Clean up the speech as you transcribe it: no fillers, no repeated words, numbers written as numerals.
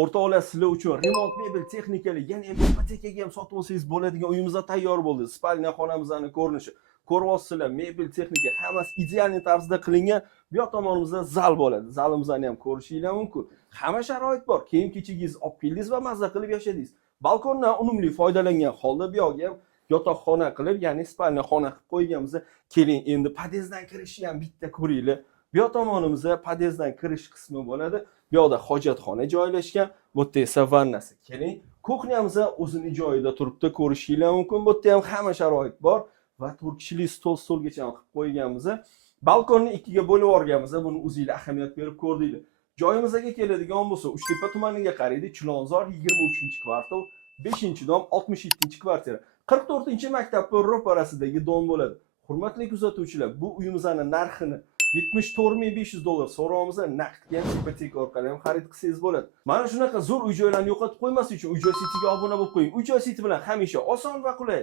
o'rtoqlar sizlar uchun remont mebel texnikali, yana ham ipotekaga ham sotib olsangiz bo'ladigan uyimizda tayyor bo'ldi. Spalnya xonamizning ko'rinishi. Ko'ryapsizlar, mebel texnika hammasi ideal tarzda qilingan. Bu yoq tomonimizda zal bo'ladi. Zalimizni ham ko'rishingiz mumkin. Hamma sharoit bor. Kiyim-kechigingizni olib keldingiz va mazza qilib yashadingiz. Balkondan unumli foydalangan holda bu yoqqa ham yotoqxona qilib, ya'ni spalnya xona qilib qo'yganmiz. Keling, endi podyezddan kirishni ham bitta ko'ringlar. Bu yoq tomonimizda podyezddan kirish qismi bo'ladi. Bu yoqda hojatxona joylashgan, bu yerda esa vannasi. Keling, kuxnyamiz o'zini joyida turibdi, ko'rishingiz mumkin. Bu yerda ham hamma sharoit bor va 4 kishilik stolgacha qilib qo'yganmiz. Balkonni ikkiga bo'lib yuborganmiz. Buni o'zingizlar ahamiyat berib ko'rdinglar. Joyimizga keladigan bo'lsa, Uchtepa tumaniga qaraydi, Chilonzor 23-kvartal, 5-dom 67-kvartira. 44-maktabning ro'parasidagi dom bo'ladi. Hurmatli kuzatuvchilar, bu uyimizning narxini $74,500 so'rovimiz, naqdga ham ipoteka orqali ham xarid qilsangiz bo'ladi. Mana shunaqa zo'r uy-joylarni yo'qotib qo'ymaslik uchun Uy-joy Cityga obuna bo'lib qo'ying. Uy-joy City bilan hamisha oson va qulay.